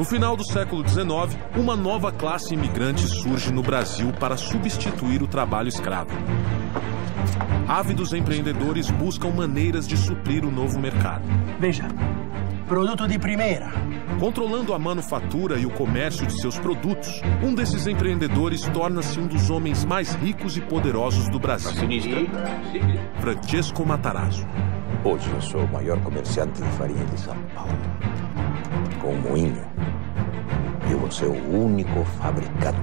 No final do século XIX, uma nova classe imigrante surge no Brasil para substituir o trabalho escravo. Ávidos empreendedores buscam maneiras de suprir o novo mercado. Veja, produto de primeira. Controlando a manufatura e o comércio de seus produtos, um desses empreendedores torna-se um dos homens mais ricos e poderosos do Brasil. Francesco Matarazzo. Hoje eu sou o maior comerciante de farinha de São Paulo. Com um moinho, eu vou ser o único fabricante.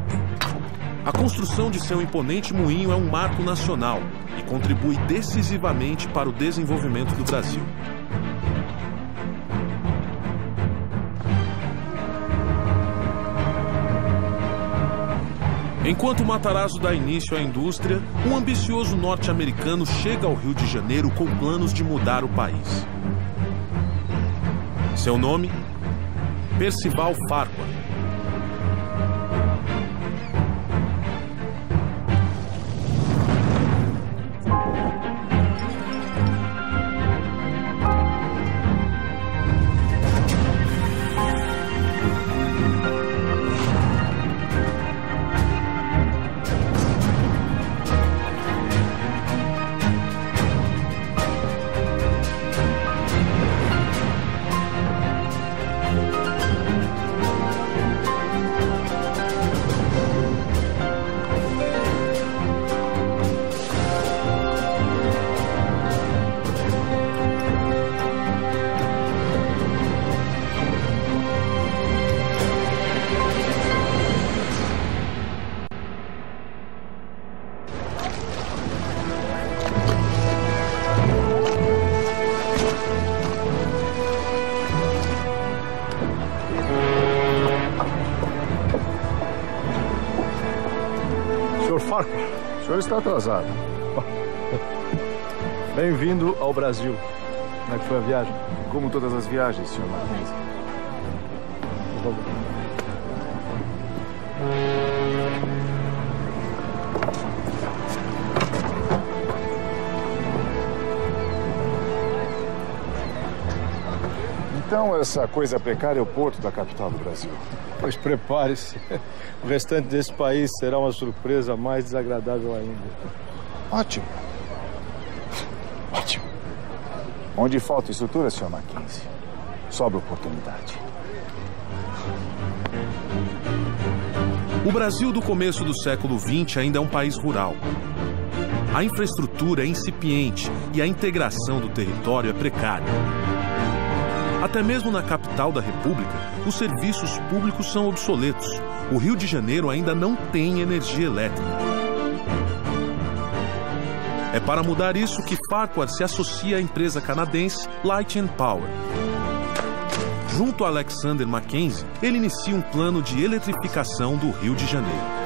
A construção de seu imponente moinho é um marco nacional e contribui decisivamente para o desenvolvimento do Brasil. Enquanto Matarazzo dá início à indústria, um ambicioso norte-americano chega ao Rio de Janeiro com planos de mudar o país. Seu nome? Percival Farquhar. O senhor está atrasado. Bem-vindo ao Brasil. Como é que foi a viagem? Como todas as viagens, senhor Marquês. Então, essa coisa precária é o porto da capital do Brasil. Pois prepare-se. O restante desse país será uma surpresa mais desagradável ainda. Ótimo. Ótimo. Onde falta estrutura, senhor Mackenzie, sobra oportunidade. O Brasil do começo do século XX ainda é um país rural. A infraestrutura é incipiente e a integração do território é precária. Até mesmo na capital da República, os serviços públicos são obsoletos. O Rio de Janeiro ainda não tem energia elétrica. É para mudar isso que Farquhar se associa à empresa canadense Light and Power. Junto a Alexander Mackenzie, ele inicia um plano de eletrificação do Rio de Janeiro.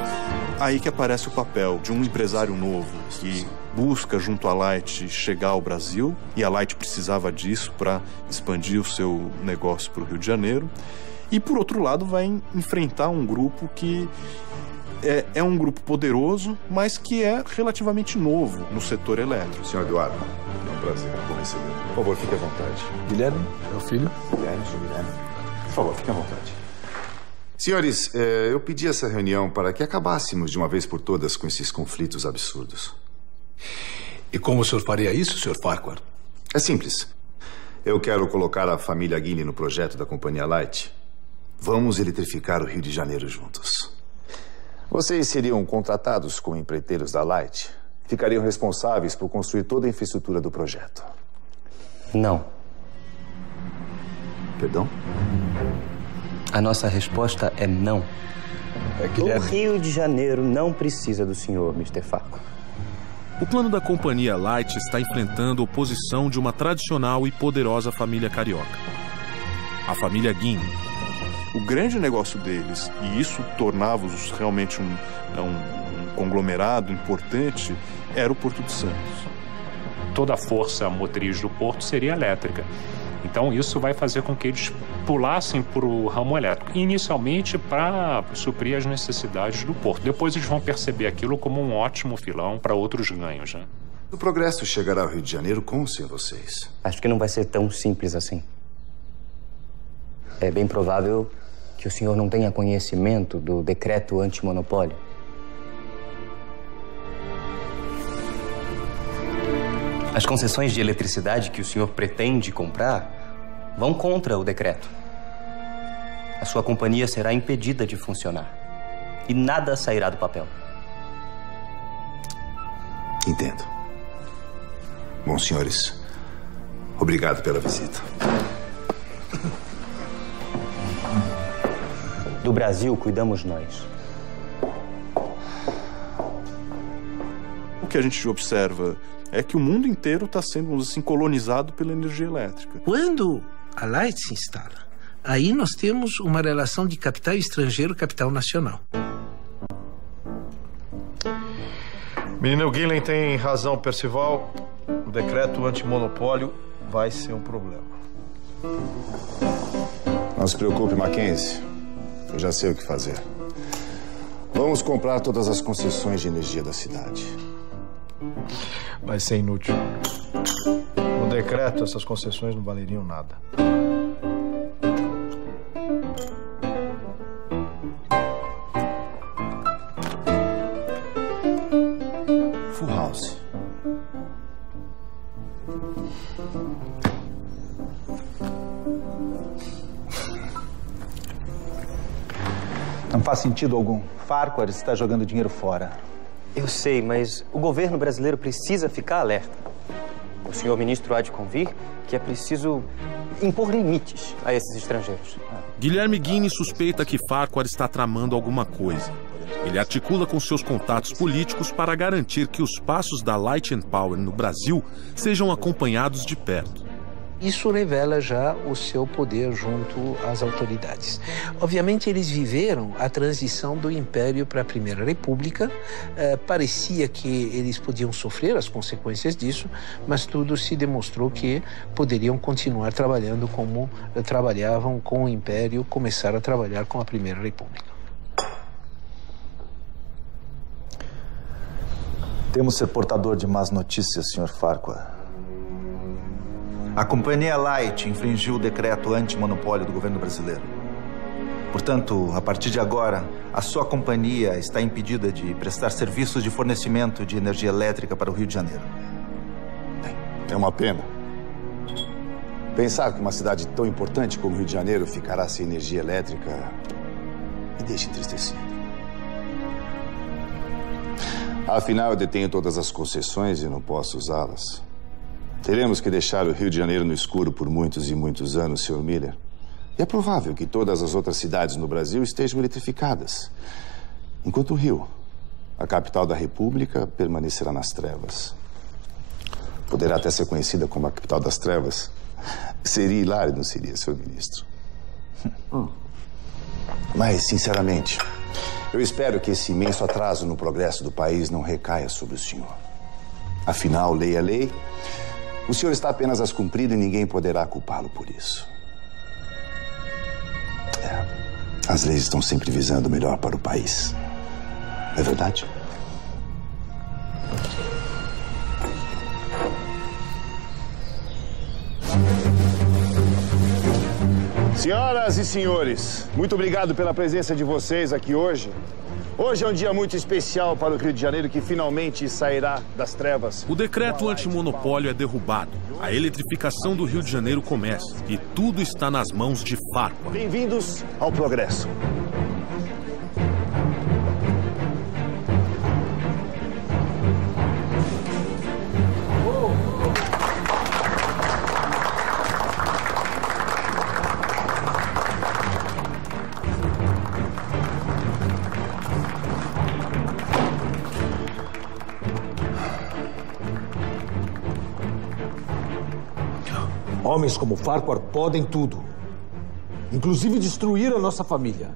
Aí que aparece o papel de um empresário novo que busca, junto à Light, chegar ao Brasil, e a Light precisava disso para expandir o seu negócio para o Rio de Janeiro. E, por outro lado, vai enfrentar um grupo que é um grupo poderoso, mas que é relativamente novo no setor elétrico. Senhor Eduardo, é um prazer. Bom recebê-lo. Por favor, fique à vontade. Guilherme, meu filho. Guilherme, senhor Guilherme. Por favor, fique à vontade. Senhores, eu pedi essa reunião para que acabássemos de uma vez por todas com esses conflitos absurdos. E como o senhor faria isso, Sr. Farquhar? É simples. Eu quero colocar a família Guinea no projeto da Companhia Light. Vamos eletrificar o Rio de Janeiro juntos. Vocês seriam contratados como empreiteiros da Light. Ficariam responsáveis por construir toda a infraestrutura do projeto. Não. Perdão? A nossa resposta é não. Guilherme. O Rio de Janeiro não precisa do senhor, Mr. Farquhar. O plano da Companhia Light está enfrentando a oposição de uma tradicional e poderosa família carioca, a família Guinea. O grande negócio deles, e isso tornava-os realmente um conglomerado importante, era o Porto de Santos. Toda a força motriz do porto seria elétrica. Então, isso vai fazer com que eles pulassem para o ramo elétrico. Inicialmente, para suprir as necessidades do porto. Depois, eles vão perceber aquilo como um ótimo filão para outros ganhos, né? O progresso chegará ao Rio de Janeiro com ou sem vocês? Acho que não vai ser tão simples assim. É bem provável que o senhor não tenha conhecimento do decreto antimonopólio? As concessões de eletricidade que o senhor pretende comprar vão contra o decreto. A sua companhia será impedida de funcionar e nada sairá do papel. Entendo. Bom, senhores, obrigado pela visita. Do Brasil, cuidamos nós. O que a gente observa é que o mundo inteiro está sendo, vamos dizer assim, colonizado pela energia elétrica. Quando a Light se instala, aí nós temos uma relação de capital estrangeiro, capital nacional. Menino Guilherme tem razão, Percival. O decreto antimonopólio vai ser um problema. Não se preocupe, Mackenzie. Eu já sei o que fazer. Vamos comprar todas as concessões de energia da cidade. Vai ser inútil. No decreto, essas concessões não valeriam nada. Full House. Não faz sentido algum. Farquhar está jogando dinheiro fora. Eu sei, mas o governo brasileiro precisa ficar alerta. O senhor ministro há de convir que é preciso impor limites a esses estrangeiros. Guilherme Guine suspeita que Farquhar está tramando alguma coisa. Ele articula com seus contatos políticos para garantir que os passos da Light and Power no Brasil sejam acompanhados de perto. Isso revela já o seu poder junto às autoridades. Obviamente, eles viveram a transição do Império para a Primeira República. Parecia que eles podiam sofrer as consequências disso, mas tudo se demonstrou que poderiam continuar trabalhando como trabalhavam com o Império, começaram a trabalhar com a Primeira República. Temos ser portador de más notícias, Sr. Farquhar. A companhia Light infringiu o decreto antimonopólio do governo brasileiro. Portanto, a partir de agora, a sua companhia está impedida de prestar serviços de fornecimento de energia elétrica para o Rio de Janeiro. É uma pena. Pensar que uma cidade tão importante como o Rio de Janeiro ficará sem energia elétrica me deixa entristecido. Afinal, eu detenho todas as concessões e não posso usá-las. Teremos que deixar o Rio de Janeiro no escuro por muitos e muitos anos, Sr. Miller. E é provável que todas as outras cidades no Brasil estejam eletrificadas. Enquanto o Rio, a capital da República, permanecerá nas trevas. Poderá até ser conhecida como a capital das trevas. Seria hilário, não seria, Sr. Ministro? Mas, sinceramente, eu espero que esse imenso atraso no progresso do país não recaia sobre o senhor. Afinal, lei é lei. O senhor está apenas as cumprindo e ninguém poderá culpá-lo por isso. As leis estão sempre visando o melhor para o país. Não é verdade? Senhoras e senhores, muito obrigado pela presença de vocês aqui hoje. Hoje é um dia muito especial para o Rio de Janeiro, que finalmente sairá das trevas. O decreto antimonopólio é derrubado. A eletrificação do Rio de Janeiro começa e tudo está nas mãos de Farquhar. Bem-vindos ao progresso. Homens como Farquhar podem tudo, inclusive destruir a nossa família.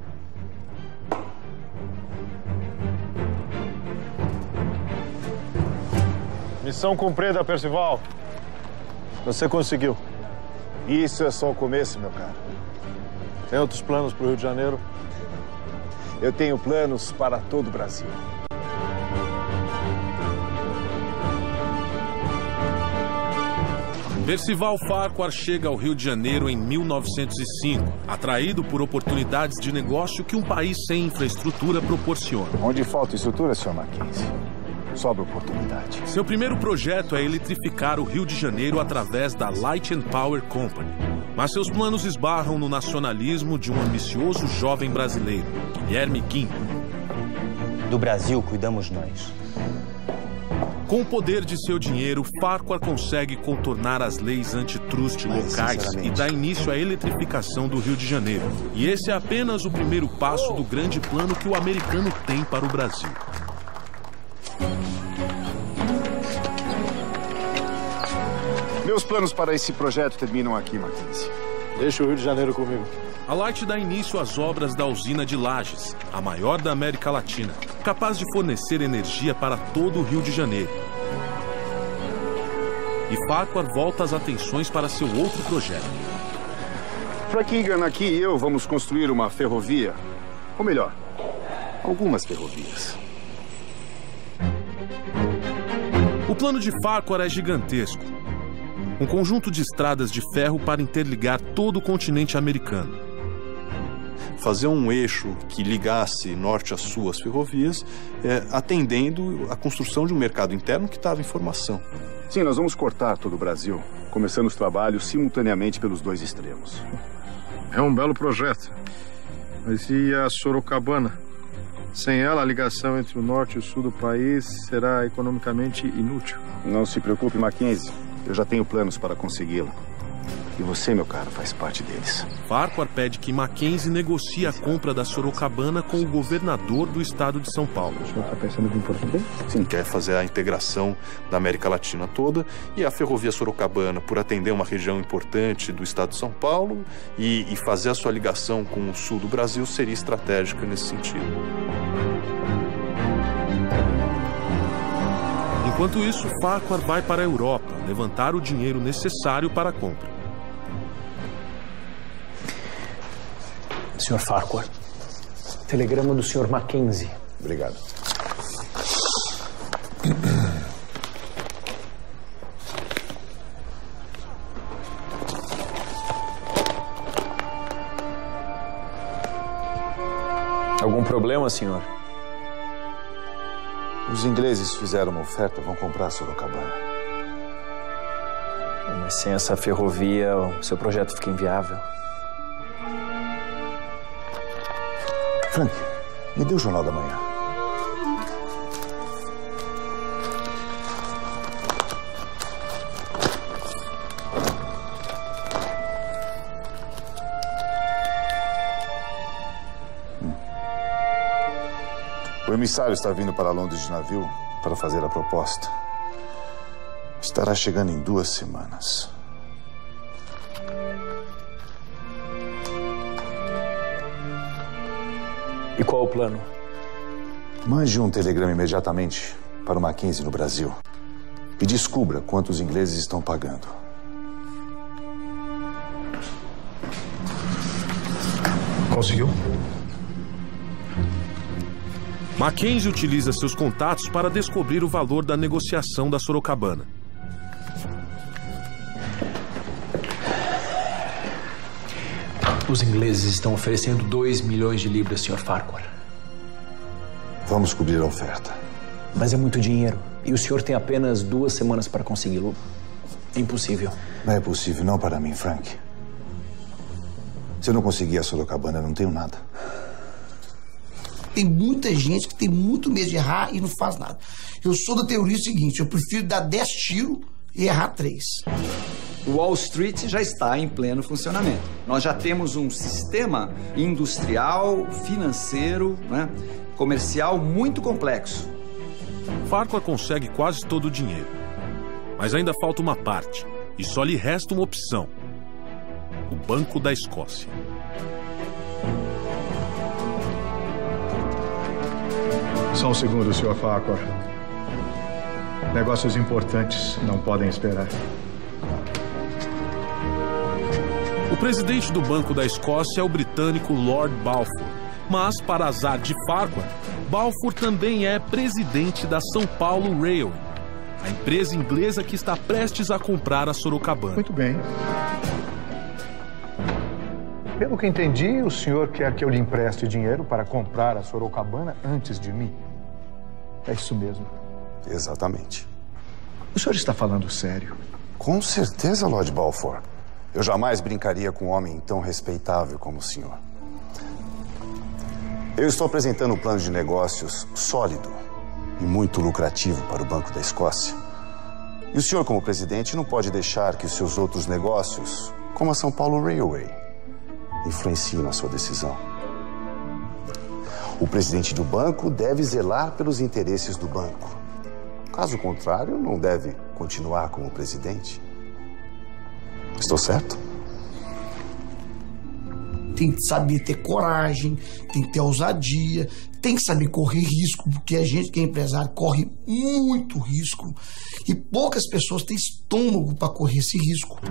Missão cumprida, Percival. Você conseguiu. Isso é só o começo, meu caro. Tem outros planos para o Rio de Janeiro? Eu tenho planos para todo o Brasil. Percival Farquhar chega ao Rio de Janeiro em 1905, atraído por oportunidades de negócio que um país sem infraestrutura proporciona. Onde falta estrutura, Sr. Mackenzie? Sobra oportunidade. Seu primeiro projeto é eletrificar o Rio de Janeiro através da Light and Power Company. Mas seus planos esbarram no nacionalismo de um ambicioso jovem brasileiro, Guilherme Guim. Do Brasil cuidamos nós. Com o poder de seu dinheiro, Farquhar consegue contornar as leis antitruste locais e dá início à eletrificação do Rio de Janeiro. E esse é apenas o primeiro passo do grande plano que o americano tem para o Brasil. Meus planos para esse projeto terminam aqui, Mackenzie. Deixa o Rio de Janeiro comigo. A Light dá início às obras da usina de Lages, a maior da América Latina, capaz de fornecer energia para todo o Rio de Janeiro. E Farquhar volta as atenções para seu outro projeto. Frank Egan aqui e eu vamos construir uma ferrovia. Ou melhor, algumas ferrovias. O plano de Farquhar é gigantesco. Um conjunto de estradas de ferro para interligar todo o continente americano. Fazer um eixo que ligasse norte a sul as ferrovias, atendendo à construção de um mercado interno que estava em formação. Sim, nós vamos cortar todo o Brasil, começando os trabalhos simultaneamente pelos dois extremos. É um belo projeto. Mas e a Sorocabana? Sem ela, a ligação entre o norte e o sul do país será economicamente inútil. Não se preocupe, Mackenzie. Eu já tenho planos para consegui-la. E você, meu caro, faz parte deles. Farquhar pede que Mackenzie negocie a compra da Sorocabana com o governador do estado de São Paulo. O senhor está pensando em português? Sim, quer fazer a integração da América Latina toda. E a ferrovia Sorocabana, por atender uma região importante do estado de São Paulo e fazer a sua ligação com o sul do Brasil, seria estratégica nesse sentido. Enquanto isso, Farquhar vai para a Europa levantar o dinheiro necessário para a compra. Sr. Farquhar, telegrama do Sr. Mackenzie. Obrigado. Algum problema, senhor? Os ingleses fizeram uma oferta, vão comprar Sorocabana. Mas sem essa ferrovia, o seu projeto fica inviável. Frank, me dê o Jornal da Manhã. O emissário está vindo para Londres de navio para fazer a proposta. Estará chegando em 2 semanas. E qual o plano? Mande um telegrama imediatamente para o Mackenzie no Brasil e descubra quanto os ingleses estão pagando. Conseguiu? Mackenzie utiliza seus contatos para descobrir o valor da negociação da Sorocabana. Os ingleses estão oferecendo 2 milhões de libras, Sr. Farquhar. Vamos cobrir a oferta. Mas é muito dinheiro. E o senhor tem apenas 2 semanas para consegui-lo. Impossível. Não é possível, não para mim, Frank. Se eu não conseguir a Sorocabana, eu não tenho nada. Tem muita gente que tem muito medo de errar e não faz nada. Eu sou da teoria seguinte, eu prefiro dar 10 tiros e errar 3. O Wall Street já está em pleno funcionamento. Nós já temos um sistema industrial, financeiro, comercial muito complexo. Farquhar consegue quase todo o dinheiro. Mas ainda falta uma parte. E só lhe resta uma opção. O Banco da Escócia. Só um segundo, Sr. Farquhar. Negócios importantes não podem esperar. O presidente do Banco da Escócia é o britânico Lord Balfour. Mas, para azar de Farquhar, Balfour também é presidente da São Paulo Railway. a empresa inglesa que está prestes a comprar a Sorocabana. Muito bem. Pelo que entendi, o senhor quer que eu lhe empreste dinheiro para comprar a Sorocabana antes de mim. É isso mesmo. Exatamente. O senhor está falando sério? Com certeza, Lord Balfour. Eu jamais brincaria com um homem tão respeitável como o senhor. Eu estou apresentando um plano de negócios sólido e muito lucrativo para o Banco da Escócia. E o senhor, como presidente, não pode deixar que os seus outros negócios, como a São Paulo Railway, influenciem na sua decisão. O presidente do banco deve zelar pelos interesses do banco. Caso contrário, não deve continuar como presidente. Estou certo? Tem que saber ter coragem, tem que ter ousadia, tem que saber correr risco, porque a gente que é empresário corre muito risco e poucas pessoas têm estômago para correr esse risco.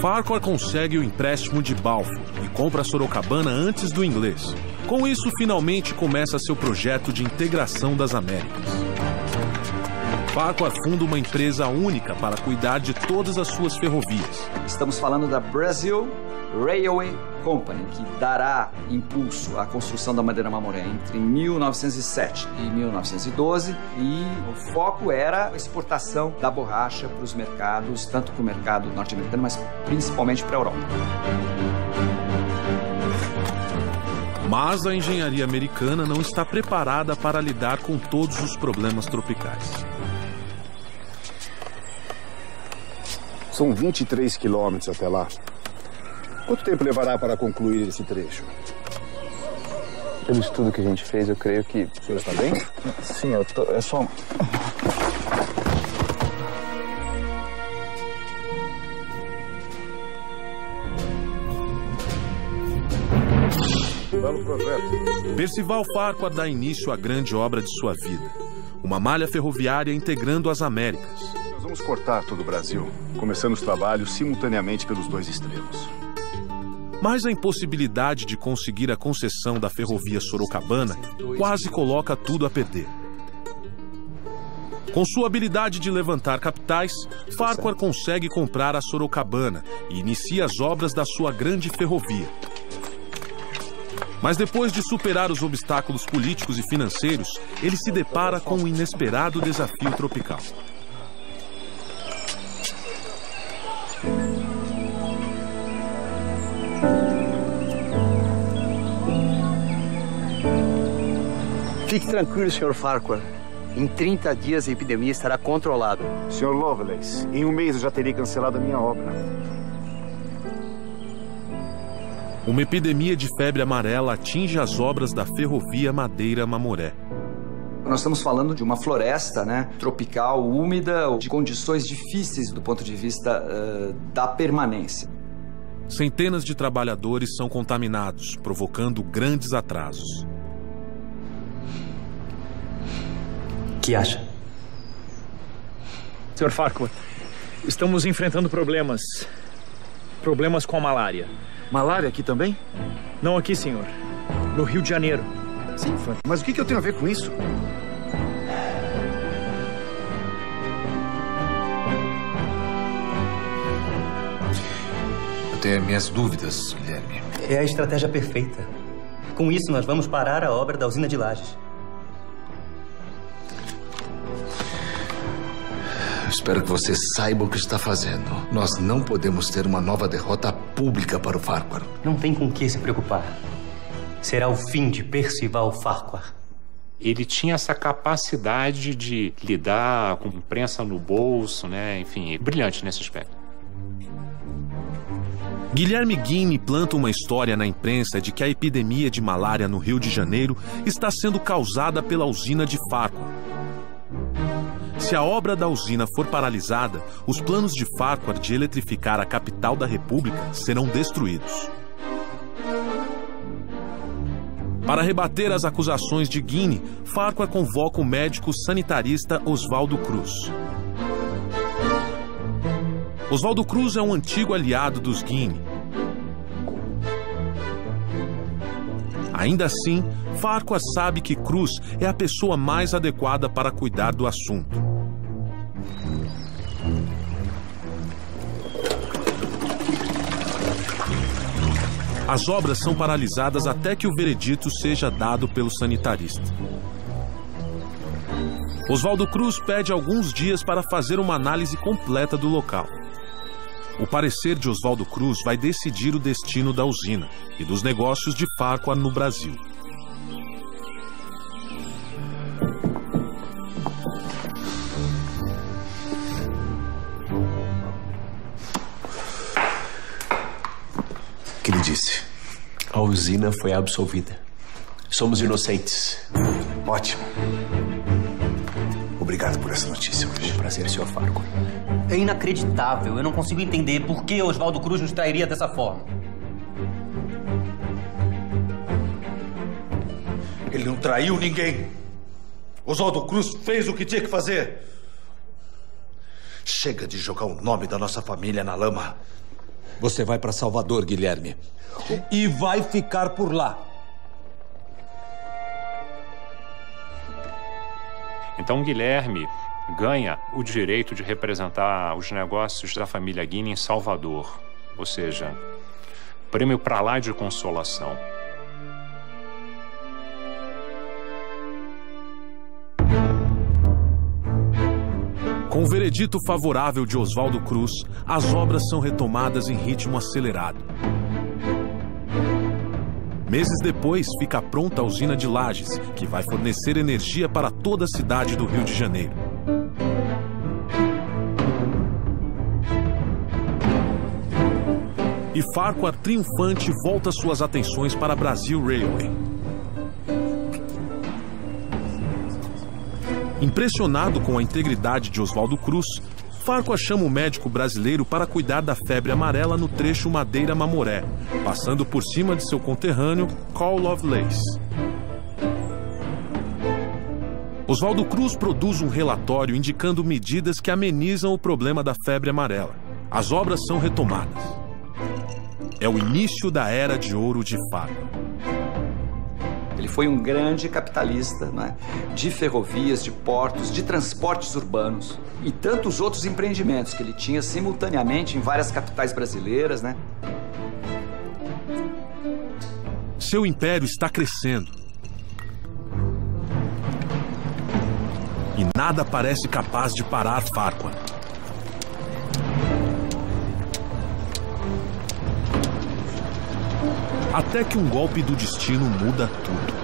Farquhar consegue o empréstimo de Balfour e compra a Sorocabana antes do inglês. Com isso, finalmente começa seu projeto de integração das Américas. Farquhar funda uma empresa única para cuidar de todas as suas ferrovias. Estamos falando da Brazil Railway Company, que dará impulso à construção da Madeira Mamoré entre 1907 e 1912, e o foco era a exportação da borracha para os mercados, tanto para o mercado norte-americano, mas principalmente para a Europa. Mas a engenharia americana não está preparada para lidar com todos os problemas tropicais. São 23 quilômetros até lá. Quanto tempo levará para concluir esse trecho? Pelo estudo que a gente fez, eu creio que... O senhor está bem? Sim, eu tô... É só... Belo projeto. Percival Farquhar dá início à grande obra de sua vida. Uma malha ferroviária integrando as Américas. Nós vamos cortar todo o Brasil, começando os trabalhos simultaneamente pelos dois extremos. Mas a impossibilidade de conseguir a concessão da ferrovia Sorocabana quase coloca tudo a perder. Com sua habilidade de levantar capitais, Farquhar consegue comprar a Sorocabana e inicia as obras da sua grande ferrovia. Mas depois de superar os obstáculos políticos e financeiros, ele se depara com um inesperado desafio tropical. Fique tranquilo, Sr. Farquhar. Em 30 dias a epidemia estará controlada. Sr. Lovelace, em um mês eu já terei cancelado a minha obra. Uma epidemia de febre amarela atinge as obras da ferrovia Madeira Mamoré. Nós estamos falando de uma floresta, né, tropical, úmida, de condições difíceis do ponto de vista da permanência. Centenas de trabalhadores são contaminados, provocando grandes atrasos. O que acha? Sr. Farquhar, estamos enfrentando problemas. Problemas com a malária. Malária aqui também? Não aqui, senhor. No Rio de Janeiro. Sim, Frank. Mas o que eu tenho a ver com isso? Eu tenho minhas dúvidas, Guilherme. É a estratégia perfeita. Com isso, nós vamos parar a obra da usina de Lajes. Espero que você saiba o que está fazendo. Nós não podemos ter uma nova derrota pública para o Farquhar. Não tem com que se preocupar. Será o fim de Percival Farquhar. Ele tinha essa capacidade de lidar com imprensa no bolso, né? Enfim, brilhante nesse aspecto. Guilherme Guiney planta uma história na imprensa de que a epidemia de malária no Rio de Janeiro está sendo causada pela usina de Farquhar. Se a obra da usina for paralisada, os planos de Farquhar de eletrificar a capital da República serão destruídos. Para rebater as acusações de Guiney, Farquhar convoca o médico sanitarista Oswaldo Cruz. Oswaldo Cruz é um antigo aliado dos Guiney. Ainda assim, Farquhar sabe que Cruz é a pessoa mais adequada para cuidar do assunto. As obras são paralisadas até que o veredito seja dado pelo sanitarista. Oswaldo Cruz pede alguns dias para fazer uma análise completa do local. O parecer de Oswaldo Cruz vai decidir o destino da usina e dos negócios de Farquhar no Brasil. O que ele disse? A usina foi absolvida. Somos inocentes. Ótimo. Obrigado por essa notícia hoje. Prazer, Sr. Farquhar. É inacreditável. Eu não consigo entender por que Oswaldo Cruz nos trairia dessa forma. Ele não traiu ninguém. Oswaldo Cruz fez o que tinha que fazer. Chega de jogar o nome da nossa família na lama. Você vai para Salvador, Guilherme. E vai ficar por lá. Então, Guilherme ganha o direito de representar os negócios da família Guinea em Salvador. Ou seja, prêmio pra lá de consolação. Com o veredito favorável de Oswaldo Cruz, as obras são retomadas em ritmo acelerado. Meses depois, fica pronta a usina de Lages, que vai fornecer energia para toda a cidade do Rio de Janeiro. E Farquhar, triunfante, volta suas atenções para a Brazil Railway. Impressionado com a integridade de Oswaldo Cruz, Farquhar chama o médico brasileiro para cuidar da febre amarela no trecho Madeira-Mamoré, passando por cima de seu conterrâneo, Carl Lovelace. Oswaldo Cruz produz um relatório indicando medidas que amenizam o problema da febre amarela. As obras são retomadas. É o início da Era de Ouro de Farquhar. Ele foi um grande capitalista, né? De ferrovias, de portos, de transportes urbanos e tantos outros empreendimentos que ele tinha simultaneamente em várias capitais brasileiras, né? Seu império está crescendo. E nada parece capaz de parar Farquhar. Até que um golpe do destino muda tudo.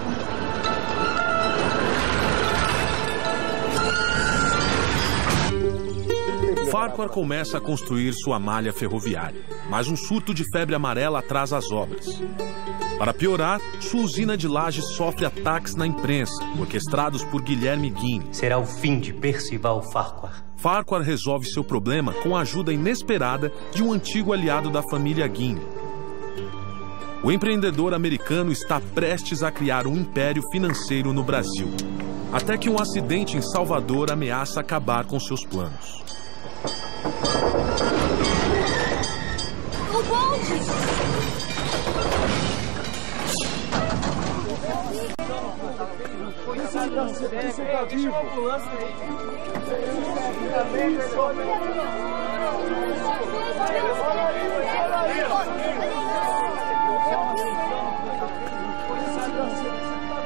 Farquhar começa a construir sua malha ferroviária, mas um surto de febre amarela atrasa as obras. Para piorar, sua usina de Lages sofre ataques na imprensa, orquestrados por Guilherme Guinea. Será o fim de Percival Farquhar. Farquhar resolve seu problema com a ajuda inesperada de um antigo aliado da família Guinea. O empreendedor americano está prestes a criar um império financeiro no Brasil, até que um acidente em Salvador ameaça acabar com seus planos. O bonde!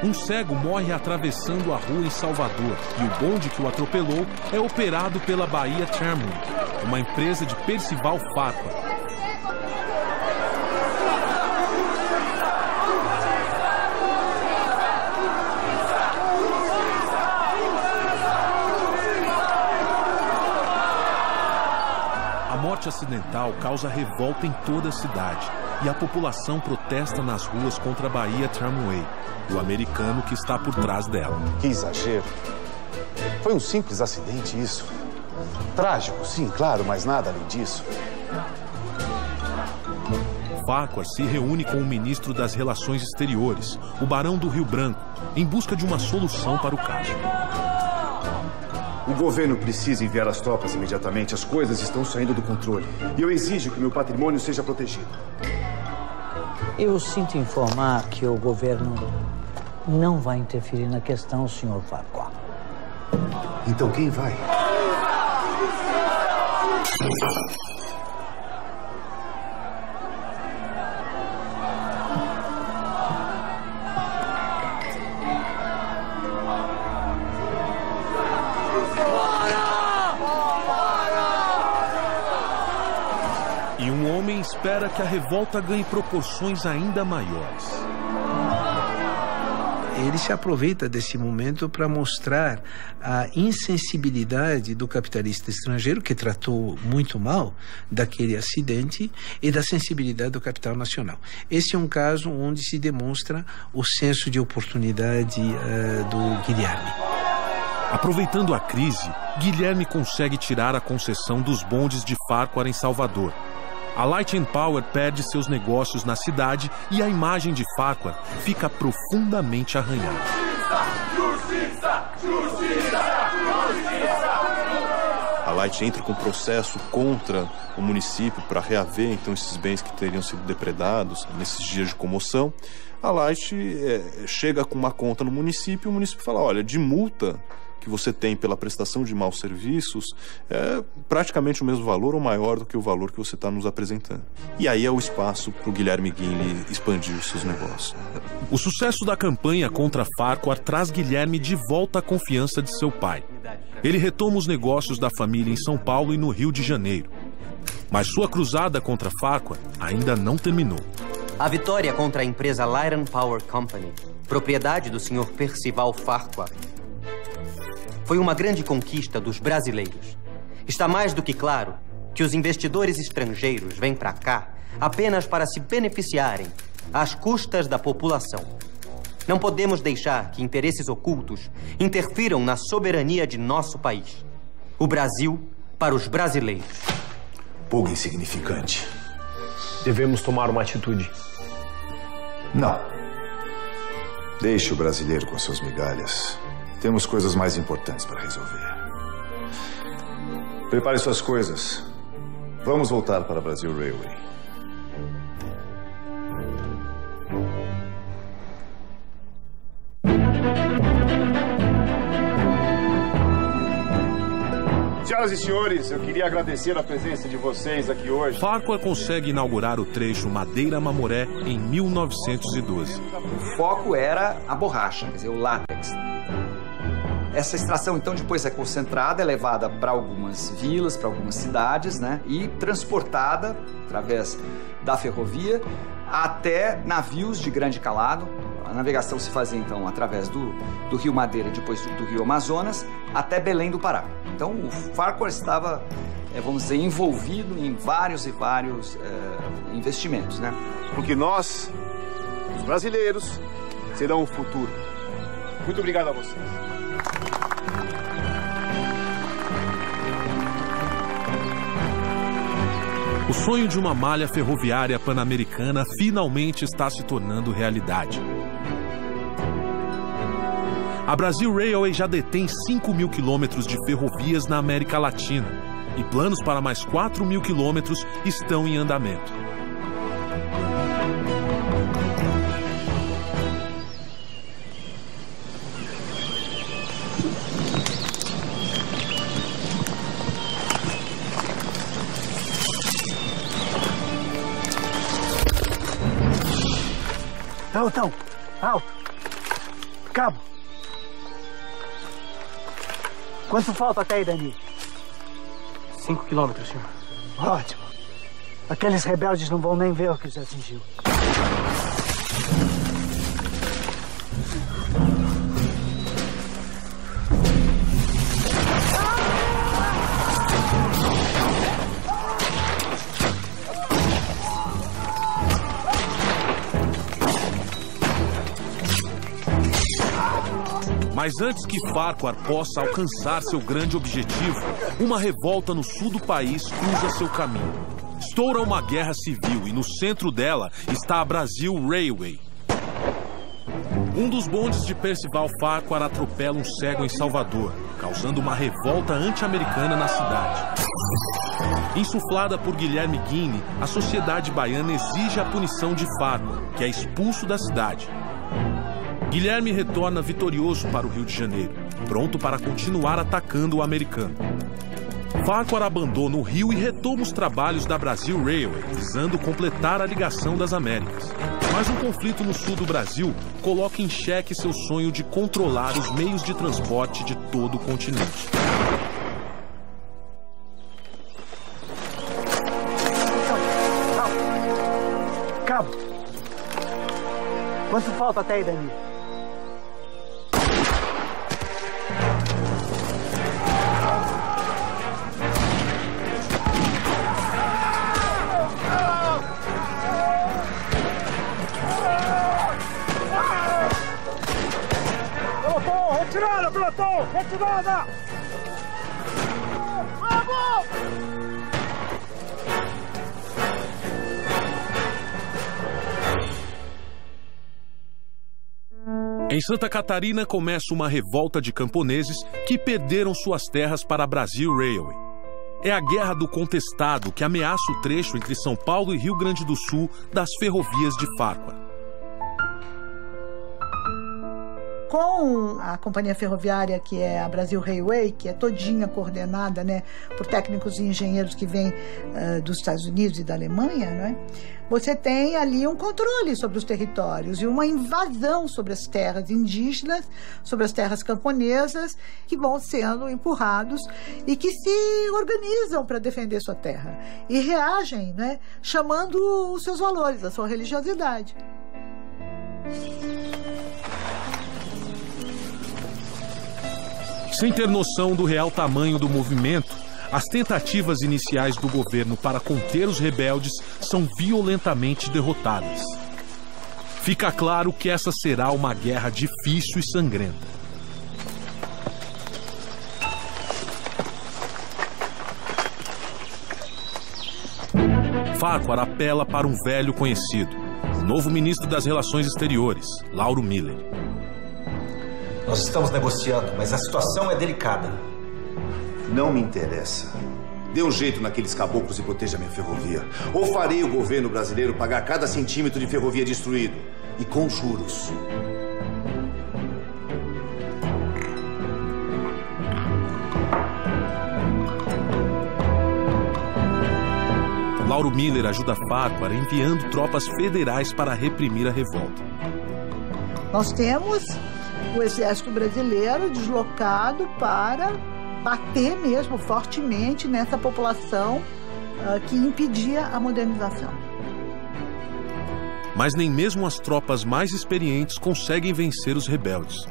Um cego morre atravessando a rua em Salvador e o bonde que o atropelou é operado pela Bahia Tramway, uma empresa de Percival Farquhar. A morte acidental causa revolta em toda a cidade e a população protesta nas ruas contra a Bahia Tramway, o americano que está por trás dela. Que exagero. Foi um simples acidente isso. Trágico, sim, claro, mas nada além disso. Farquhar se reúne com o ministro das Relações Exteriores, o Barão do Rio Branco, em busca de uma solução para o caso. O governo precisa enviar as tropas imediatamente. As coisas estão saindo do controle. E eu exijo que meu patrimônio seja protegido. Eu sinto informar que o governo não vai interferir na questão, Sr. Farquhar. Então quem vai? E um homem espera que a revolta ganhe proporções ainda maiores. Ele se aproveita desse momento para mostrar a insensibilidade do capitalista estrangeiro, que tratou muito mal daquele acidente, e da sensibilidade do capital nacional. Esse é um caso onde se demonstra o senso de oportunidade do Guilherme. Aproveitando a crise, Guilherme consegue tirar a concessão dos bondes de Farquhar em Salvador. A Light & Power perde seus negócios na cidade e a imagem de Farquhar fica profundamente arranhada. Justiça! Justiça! Justiça! A Light entra com processo contra o município para reaver então esses bens que teriam sido depredados nesses dias de comoção. A Light chega com uma conta no município e o município fala, olha, de multa que você tem pela prestação de maus serviços é praticamente o mesmo valor ou maior do que o valor que você está nos apresentando. E aí é o espaço para o Guilherme Guinle expandir os seus negócios. O sucesso da campanha contra Farquhar traz Guilherme de volta à confiança de seu pai. Ele retoma os negócios da família em São Paulo e no Rio de Janeiro. Mas sua cruzada contra Farquhar ainda não terminou. A vitória contra a empresa Light & Power Company, propriedade do Sr. Percival Farquhar, foi uma grande conquista dos brasileiros. Está mais do que claro que os investidores estrangeiros vêm para cá apenas para se beneficiarem às custas da população. Não podemos deixar que interesses ocultos interfiram na soberania de nosso país. O Brasil para os brasileiros. Pouco insignificante. Devemos tomar uma atitude. Não. Deixe o brasileiro com suas migalhas. Temos coisas mais importantes para resolver. Prepare suas coisas. Vamos voltar para Brasil Railway. Senhoras e senhores, eu queria agradecer a presença de vocês aqui hoje. Farquhar consegue inaugurar o trecho Madeira-Mamoré em 1912. O foco era a borracha, quer dizer, o látex. Essa extração, então, depois é concentrada, é levada para algumas vilas, para algumas cidades, né? E transportada através da ferrovia até navios de grande calado. A navegação se fazia, então, através do Rio Madeira, depois do Rio Amazonas, até Belém do Pará. Então, o Farquhar estava, vamos dizer, envolvido em vários e vários investimentos, né? Porque nós, os brasileiros, serão o futuro. Muito obrigado a vocês. O sonho de uma malha ferroviária pan-americana finalmente está se tornando realidade. A Brasil Railway já detém 5.000 quilômetros de ferrovias na América Latina e planos para mais 4.000 quilômetros estão em andamento. Pelotão, alto. Cabo. Quanto falta até aí, Dani? 5 quilômetros, senhor. Ótimo. Aqueles rebeldes não vão nem ver o que os atingiu. Mas antes que Farquhar possa alcançar seu grande objetivo, uma revolta no sul do país cruza seu caminho. Estoura uma guerra civil e no centro dela está a Brasil Railway. Um dos bondes de Percival Farquhar atropela um cego em Salvador, causando uma revolta anti-americana na cidade. Insuflada por Guilherme Guinle, a sociedade baiana exige a punição de Farquhar, que é expulso da cidade. Guilherme retorna vitorioso para o Rio de Janeiro, pronto para continuar atacando o americano. Farquhar abandona o Rio e retoma os trabalhos da Brazil Railway, visando completar a ligação das Américas. Mas um conflito no sul do Brasil coloca em xeque seu sonho de controlar os meios de transporte de todo o continente. Cabo, quanto falta até aí, Dani? Retirada, pelotão! Retirada! Vamos! Em Santa Catarina começa uma revolta de camponeses que perderam suas terras para a Brazil Railway. É a Guerra do Contestado que ameaça o trecho entre São Paulo e Rio Grande do Sul das ferrovias de Farquhar. Com a companhia ferroviária, que é a Brazil Railway, que é todinha coordenada, né, por técnicos e engenheiros que vêm dos Estados Unidos e da Alemanha, né, você tem ali um controle sobre os territórios e uma invasão sobre as terras indígenas, sobre as terras camponesas, que vão sendo empurrados e que se organizam para defender sua terra e reagem, né, chamando os seus valores, a sua religiosidade. Sem ter noção do real tamanho do movimento, as tentativas iniciais do governo para conter os rebeldes são violentamente derrotadas. Fica claro que essa será uma guerra difícil e sangrenta. Farquhar apela para um velho conhecido, o novo ministro das Relações Exteriores, Lauro Miller. Nós estamos negociando, mas a situação é delicada. Não me interessa. Dê um jeito naqueles caboclos e proteja minha ferrovia. Ou farei o governo brasileiro pagar cada centímetro de ferrovia destruído. E com juros. Lauro Miller ajuda Farquhar enviando tropas federais para reprimir a revolta. Nós temos o exército brasileiro deslocado para bater mesmo fortemente nessa população que impedia a modernização. Mas nem mesmo as tropas mais experientes conseguem vencer os rebeldes.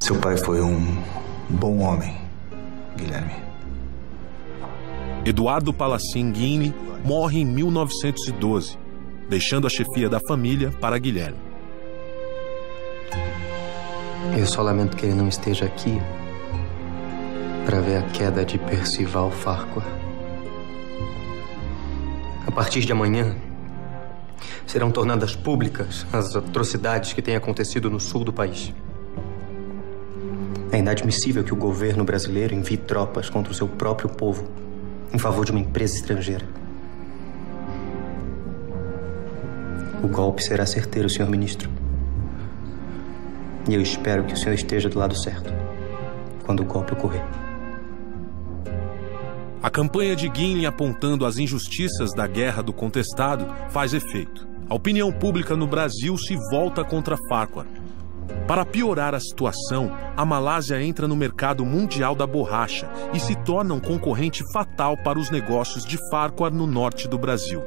Seu pai foi um bom homem, Guilherme. Eduardo Palacin Guinle morre em 1912, deixando a chefia da família para Guilherme. Eu só lamento que ele não esteja aqui para ver a queda de Percival Farquhar. A partir de amanhã, serão tornadas públicas as atrocidades que têm acontecido no sul do país. É inadmissível que o governo brasileiro envie tropas contra o seu próprio povo em favor de uma empresa estrangeira. O golpe será certeiro, senhor ministro. E eu espero que o senhor esteja do lado certo quando o golpe ocorrer. A campanha de Guinle apontando as injustiças da Guerra do Contestado faz efeito. A opinião pública no Brasil se volta contra Farquhar. Para piorar a situação, a Malásia entra no mercado mundial da borracha e se torna um concorrente fatal para os negócios de Farquhar no norte do Brasil.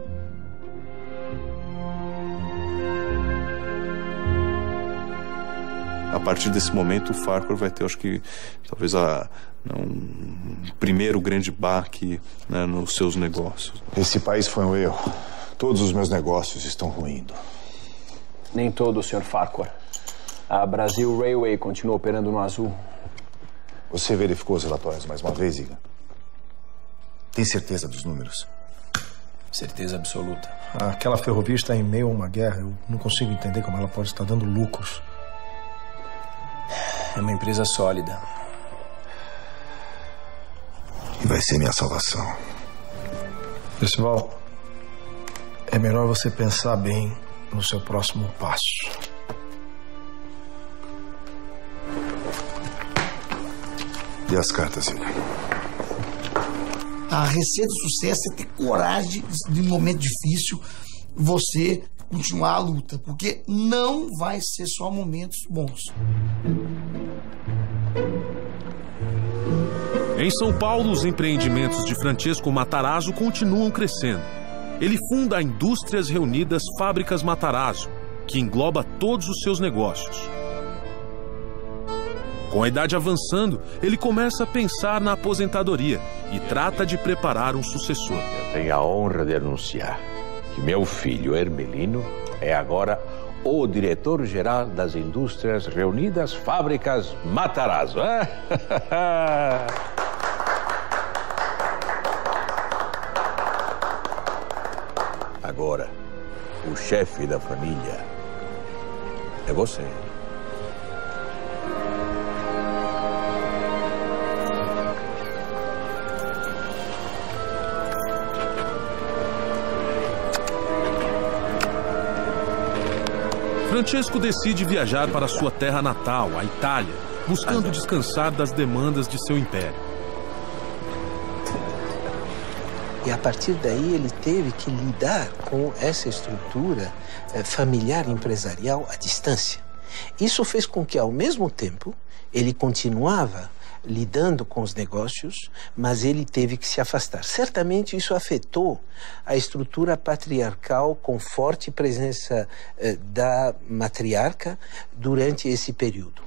A partir desse momento, o Farquhar vai ter, acho que, talvez um primeiro grande baque, né, nos seus negócios. Esse país foi um erro. Todos os meus negócios estão ruindo. Nem todo, Sr. Farquhar. A Brasil Railway continua operando no azul. Você verificou os relatórios mais uma vez, Igan? Tem certeza dos números? Certeza absoluta. Aquela ferrovia está em meio a uma guerra. Eu não consigo entender como ela pode estar dando lucros. É uma empresa sólida. E vai ser minha salvação. Percival, é melhor você pensar bem no seu próximo passo. E as cartas, Igan? A receita do sucesso é ter coragem de, um momento difícil, você continuar a luta, porque não vai ser só momentos bons. Em São Paulo, os empreendimentos de Francesco Matarazzo continuam crescendo. Ele funda a Indústrias Reunidas Fábricas Matarazzo, que engloba todos os seus negócios. Com a idade avançando, ele começa a pensar na aposentadoria e trata de preparar um sucessor. Eu tenho a honra de anunciar que meu filho Hermelino é agora o diretor-geral das Indústrias Reunidas Fábricas Matarazzo. Agora, o chefe da família é você. Francesco decide viajar para sua terra natal, a Itália, buscando descansar das demandas de seu império. E a partir daí ele teve que lidar com essa estrutura familiar empresarial à distância. Isso fez com que, ao mesmo tempo, ele continuava lidando com os negócios, mas ele teve que se afastar. Certamente isso afetou a estrutura patriarcal com forte presença da matriarca durante esse período.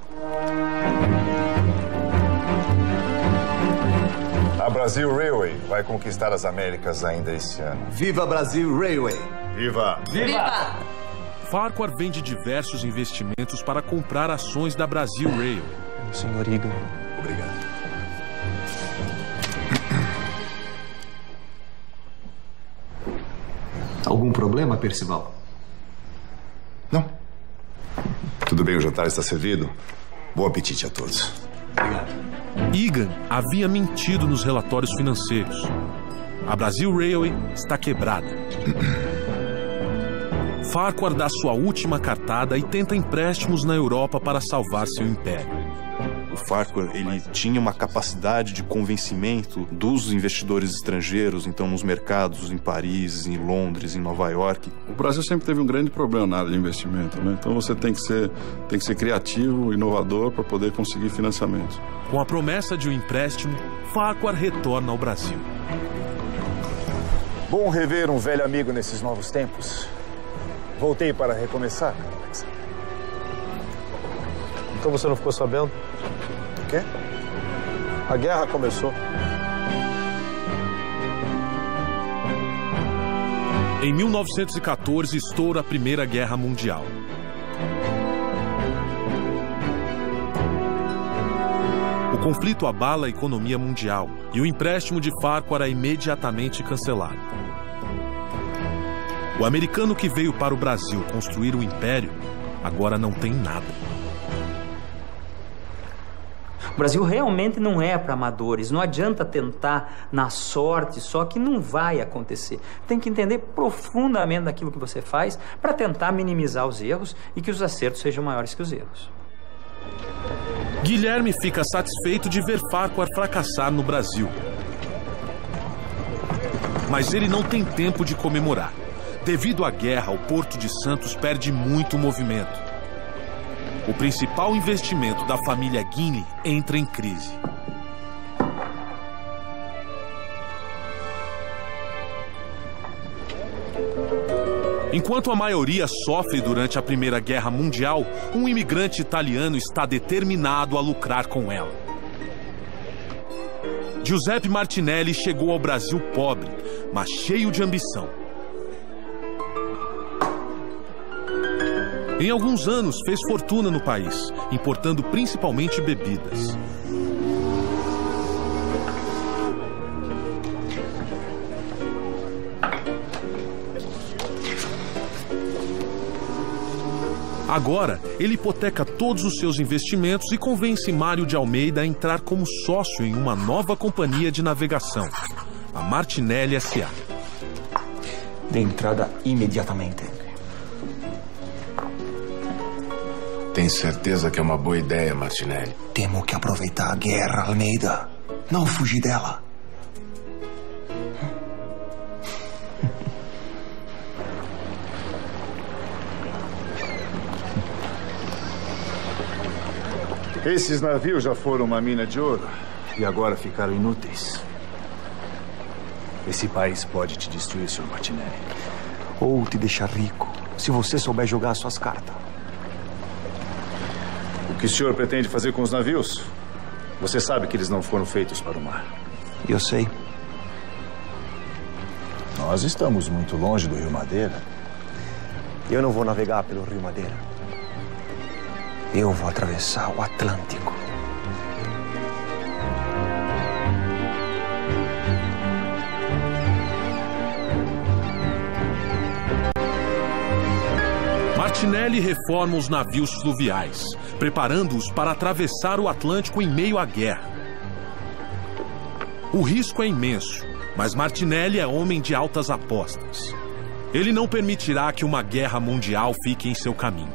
A Brasil Railway vai conquistar as Américas ainda esse ano. Viva Brasil Railway! Viva! Viva! Farquhar vende diversos investimentos para comprar ações da Brasil Railway. Senhor Igan. Obrigado. Algum problema, Percival? Não. Tudo bem, o jantar está servido. Bom apetite a todos. Obrigado. Igan havia mentido nos relatórios financeiros. A Brasil Railway está quebrada. Farquhar dá sua última cartada e tenta empréstimos na Europa para salvar seu império. O Farquhar, ele tinha uma capacidade de convencimento dos investidores estrangeiros, então nos mercados em Paris, em Londres, em Nova York. O Brasil sempre teve um grande problema na área de investimento, né? Então você tem que ser criativo, inovador para poder conseguir financiamento. Com a promessa de um empréstimo, Farquhar retorna ao Brasil. Bom rever um velho amigo nesses novos tempos. Voltei para recomeçar, Alex. Então você não ficou sabendo? O quê? A guerra começou. Em 1914, estoura a Primeira Guerra Mundial. O conflito abala a economia mundial e o empréstimo de Farquhar é imediatamente cancelado. O americano que veio para o Brasil construir um império agora não tem nada. O Brasil realmente não é para amadores. Não adianta tentar na sorte, só que não vai acontecer. Tem que entender profundamente daquilo que você faz para tentar minimizar os erros e que os acertos sejam maiores que os erros. Guilherme fica satisfeito de ver Farquhar fracassar no Brasil. Mas ele não tem tempo de comemorar. Devido à guerra, o Porto de Santos perde muito movimento. O principal investimento da família Guinle entra em crise. Enquanto a maioria sofre durante a Primeira Guerra Mundial, um imigrante italiano está determinado a lucrar com ela. Giuseppe Martinelli chegou ao Brasil pobre, mas cheio de ambição. Em alguns anos, fez fortuna no país, importando principalmente bebidas. Agora, ele hipoteca todos os seus investimentos e convence Mário de Almeida a entrar como sócio em uma nova companhia de navegação, a Martinelli S.A. Dê entrada imediatamente. Tem certeza que é uma boa ideia, Martinelli? Temo que aproveitar a guerra, Almeida. Não fugir dela. Esses navios já foram uma mina de ouro e agora ficaram inúteis. Esse país pode te destruir, Sr. Martinelli. Ou te deixar rico, se você souber jogar suas cartas. O que o senhor pretende fazer com os navios? Você sabe que eles não foram feitos para o mar. Eu sei. Nós estamos muito longe do Rio Madeira. Eu não vou navegar pelo Rio Madeira. Eu vou atravessar o Atlântico. Martinelli reforma os navios fluviais, preparando-os para atravessar o Atlântico em meio à guerra. O risco é imenso, mas Martinelli é homem de altas apostas. Ele não permitirá que uma guerra mundial fique em seu caminho.